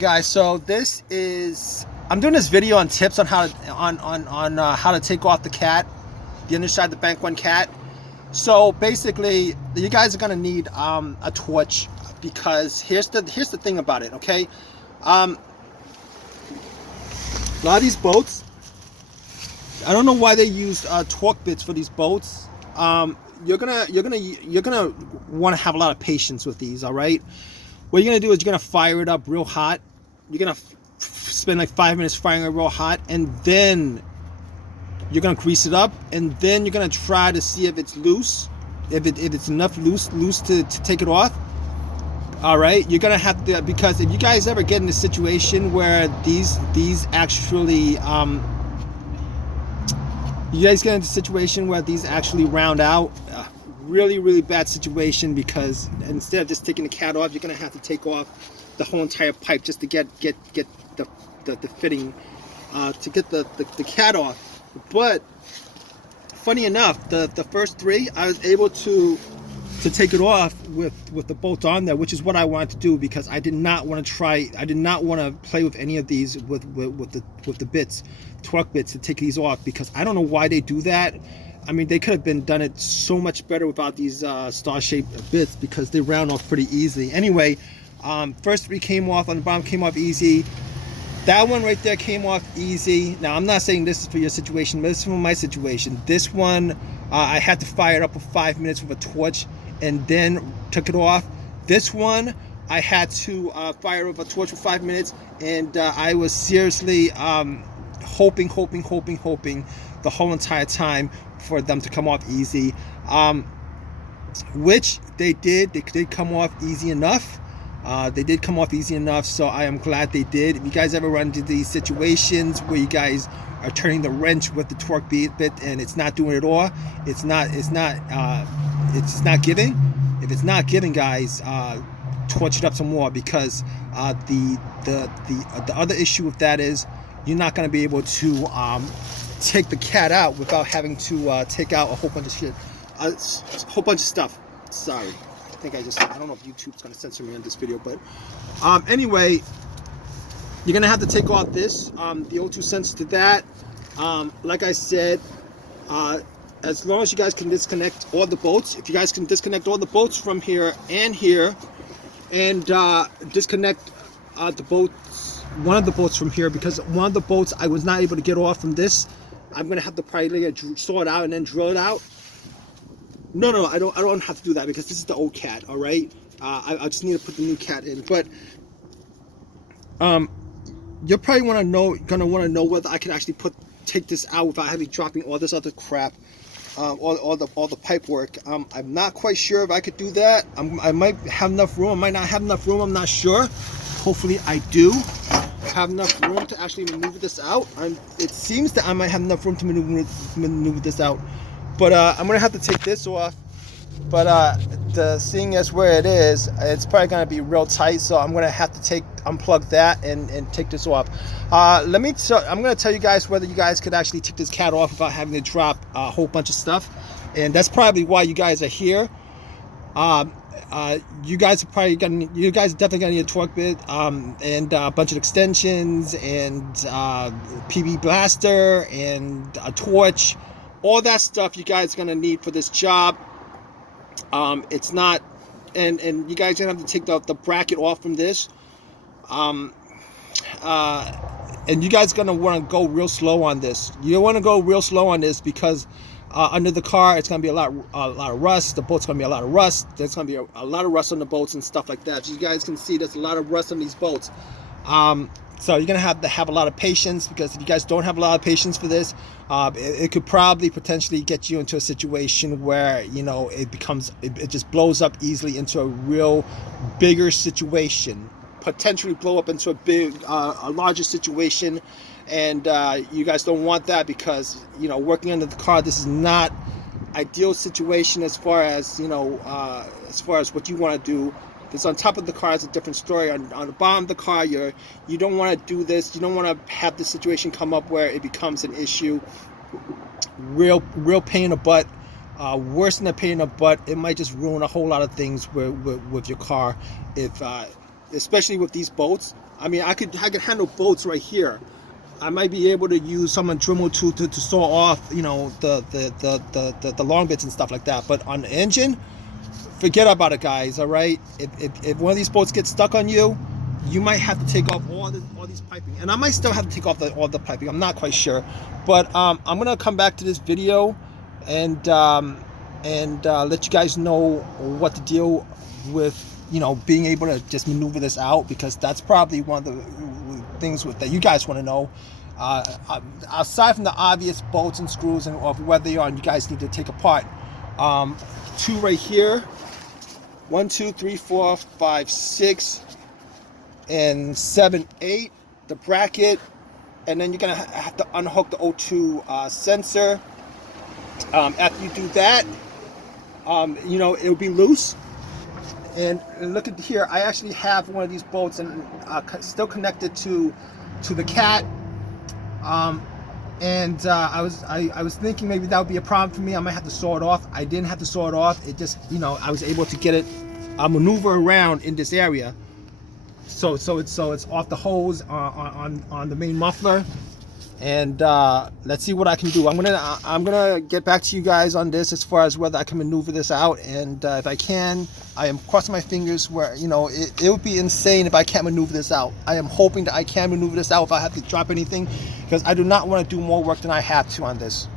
Guys, so this is I'm doing this video on tips on how to how to take off the cat, the underside of the bank one cat. So basically, you guys are gonna need a torch, because here's the thing about it. Okay, a lot of these boats, I don't know why they use torque bits for these boats. You're gonna want to have a lot of patience with these. All right, what you're gonna do is you're gonna fire it up real hot. You're gonna spend like 5 minutes firing it real hot, and then you're gonna grease it up, and then you're gonna try to see if it's loose, if it's enough loose to take it off. All right, you're gonna have to, because if you guys ever get in a situation where these actually you guys get into a situation where these actually round out, really bad situation, because instead of just taking the cat off, you're gonna have to take off the whole entire pipe just to get the fitting, to get the cat off. But funny enough, the first three I was able to take it off with the bolt on there, which is what I wanted to do, because I did not want to play with any of these with the bits, torque bits, to take these off, because I don't know why they do that. I mean, they could have done it so much better without these star-shaped bits, because they round off pretty easily. Anyway, first three came off on the bottom, came off easy. That one right there came off easy. Now, I'm not saying this is for your situation, but this is for my situation. This one, I had to fire it up for 5 minutes with a torch, and then took it off. This one, I had to fire up a torch for 5 minutes, and I was seriously hoping the whole entire time for them to come off easy, which they did. They did come off easy enough. So I am glad they did. If you guys ever run into these situations where you guys are turning the wrench with the torque bit and it's not doing it all, it's not giving. If it's not giving, guys, torch it up some more, because the other issue with that is you're not going to be able to take the cat out without having to take out a whole bunch of shit, a whole bunch of stuff. Sorry, I don't know if YouTube's going to censor me on this video, but anyway, you're going to have to take off this, the O2 sensor to that. Like I said, as long as you guys can disconnect all the bolts, if you guys can disconnect all the bolts from here, and disconnect the bolts, one of the bolts from here, because one of the bolts I was not able to get off from this, I'm going to have to probably saw it out and then drill it out. No, I don't have to do that, because this is the old cat. All right, I just need to put the new cat in. But you're probably gonna want to know whether I can actually take this out without having dropping all this other crap, all the pipe work. I'm not quite sure if I could do that. I might have enough room. I might not have enough room. I'm not sure. Hopefully, I do have enough room to actually maneuver this out. It seems that I might have enough room to maneuver this out. But I'm gonna have to take this off. But seeing as where it is, it's probably gonna be real tight. So I'm gonna have to unplug that and take this off. I'm gonna tell you guys whether you guys could actually take this cat off without having to drop a whole bunch of stuff, and that's probably why you guys are here. You guys are definitely gonna need a torque bit, and a bunch of extensions, and PB blaster, and a torch. All that stuff you guys are gonna need for this job. It's not, and you guys are gonna have to take the bracket off from this. And you guys are gonna want to go real slow on this. You want to go real slow on this, because under the car it's gonna be a lot of rust. The boat's gonna be a lot of rust. There's gonna be a lot of rust on the boats and stuff like that. As you guys can see, there's a lot of rust on these boats. So you're gonna have to have a lot of patience, because if you guys don't have a lot of patience for this, it could probably potentially get you into a situation where, you know, it just blows up easily into a real bigger situation, potentially blow up into a larger situation. And you guys don't want that, because, you know, working under the car, this is not ideal situation as far as, you know, as far as what you want to do. This on top of the car is a different story. On the bottom of the car, you don't want to do this. You don't want to have this situation come up where it becomes an issue. Real pain in the butt. Worse than a pain in the butt, it might just ruin a whole lot of things with your car if especially with these bolts. I mean, I could handle bolts right here. I might be able to use some Dremel tool to saw off, you know, the long bits and stuff like that. But on the engine, forget about it, guys. All right, if one of these bolts gets stuck on you, you might have to take off all these piping, and I might still have to take off all the piping. I'm not quite sure, but I'm gonna come back to this video and let you guys know what to deal with, you know, being able to just maneuver this out, because that's probably one of the things that you guys want to know. Aside from the obvious bolts and screws and of whether they are, you guys need to take apart. Two right here, 1, 2, 3, 4, 5, 6, and 7, 8. The bracket, and then you're gonna have to unhook the O2 sensor. After you do that, you know, it'll be loose. And look at here, I actually have one of these bolts and still connected to the cat. I was thinking maybe that would be a problem for me. I might have to saw it off. I didn't have to saw it off. It just, you know, I was able to get it maneuver around in this area. So it's off the hose on the main muffler. And let's see what I can do. I'm gonna get back to you guys on this as far as whether I can maneuver this out, and if I can, I am crossing my fingers. Where, you know, it would be insane if I can't maneuver this out. I am hoping that I can maneuver this out if I have to drop anything, because I do not want to do more work than I have to on this.